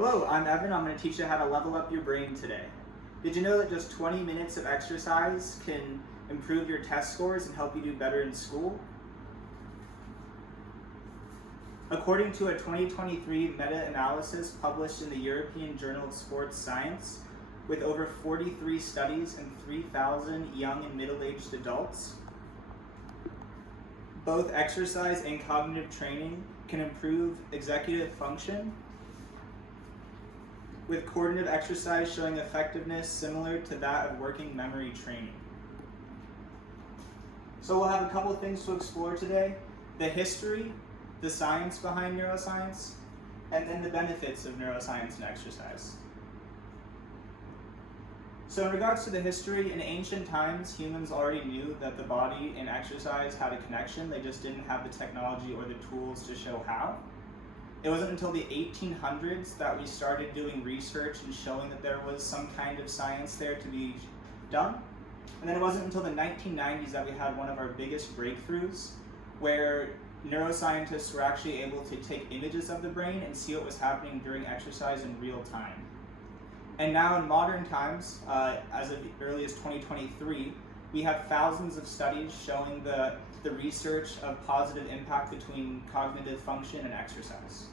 Hello, I'm Evan. I'm going to teach you how to level up your brain today. Did you know that just 20 minutes of exercise can improve your test scores and help you do better in school? According to a 2023 meta-analysis published in the European Journal of Sports Science, with over 43 studies and 3,000 young and middle-aged adults, both exercise and cognitive training can improve executive function, with coordinative exercise showing effectiveness similar to that of working memory training. So we'll have a couple of things to explore today: the history, the science behind neuroscience, and then the benefits of neuroscience and exercise. So in regards to the history, in ancient times, humans already knew that the body and exercise had a connection. They just didn't have the technology or the tools to show how. It wasn't until the 1800s that we started doing research and showing that there was some kind of science there to be done. And then it wasn't until the 1990s that we had one of our biggest breakthroughs, where neuroscientists were actually able to take images of the brain and see what was happening during exercise in real time. And now in modern times, as of early as 2023, we have thousands of studies showing the research of positive impact between cognitive function and exercise.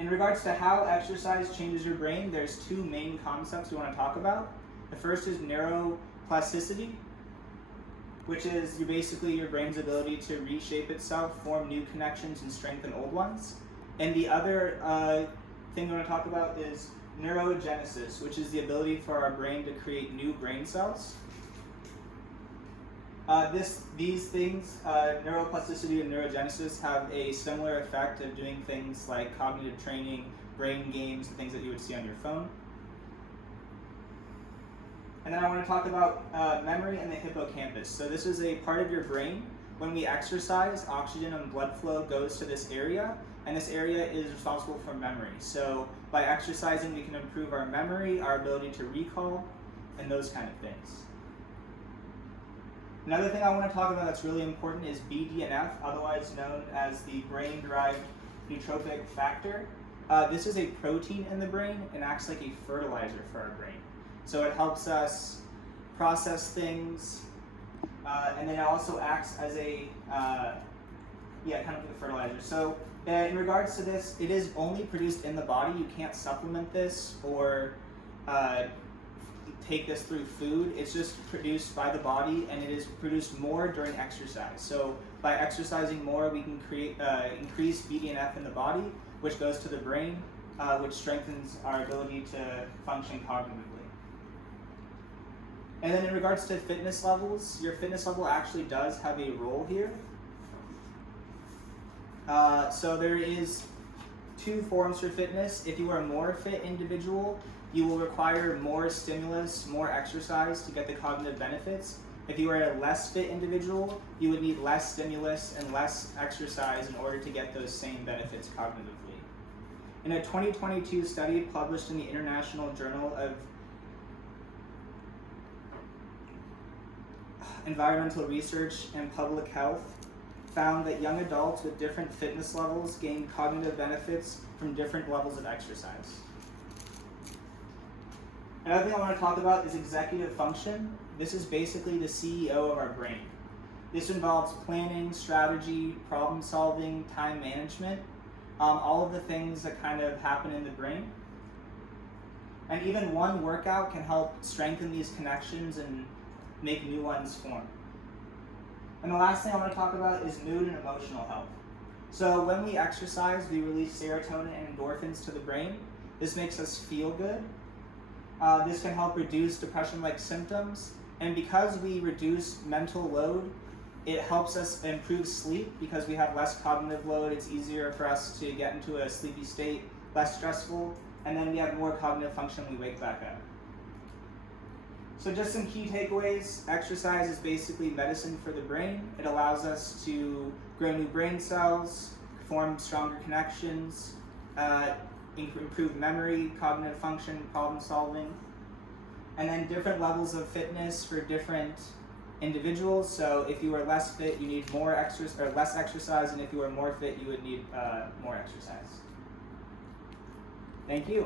In regards to how exercise changes your brain, there's two main concepts we want to talk about. The first is neuroplasticity, which is basically your brain's ability to reshape itself, form new connections, and strengthen old ones. And the other thing we want to talk about is neurogenesis, which is the ability for our brain to create new brain cells. These things, neuroplasticity and neurogenesis, have a similar effect of doing things like cognitive training, brain games, and things that you would see on your phone. And then I want to talk about memory and the hippocampus. So this is a part of your brain. When we exercise, oxygen and blood flow goes to this area, and this area is responsible for memory. So by exercising, we can improve our memory, our ability to recall, and those kind of things. Another thing I want to talk about that's really important is BDNF, otherwise known as the brain-derived neurotrophic factor. This is a protein in the brain and acts like a fertilizer for our brain. So it helps us process things, and then it also acts as a, kind of like a fertilizer. So in regards to this, it is only produced in the body. You can't supplement this or take this through food. It's just produced by the body, and it is produced more during exercise. So by exercising more, we can create increase BDNF in the body, which goes to the brain, which strengthens our ability to function cognitively. And then in regards to fitness levels, your fitness level actually does have a role here. So there is two forms for fitness. If you are a more fit individual, you will require more stimulus, more exercise to get the cognitive benefits. If you are a less fit individual, you would need less stimulus and less exercise in order to get those same benefits cognitively. In a 2022 study published in the International Journal of Environmental Research and Public Health, found that young adults with different fitness levels gain cognitive benefits from different levels of exercise. Another thing I want to talk about is executive function. This is basically the CEO of our brain. This involves planning, strategy, problem solving, time management, all of the things that kind of happen in the brain. And even one workout can help strengthen these connections and make new ones form. And the last thing I want to talk about is mood and emotional health. So when we exercise, we release serotonin and endorphins to the brain. This makes us feel good. This can help reduce depression-like symptoms. And because we reduce mental load, it helps us improve sleep because we have less cognitive load. It's easier for us to get into a sleepy state, less stressful, and then we have more cognitive function when we wake back up. So just some key takeaways. Exercise is basically medicine for the brain. It allows us to grow new brain cells, form stronger connections, improve memory, cognitive function, problem solving, and then different levels of fitness for different individuals. So if you are less fit, you need more less exercise, and if you are more fit, you would need more exercise. Thank you.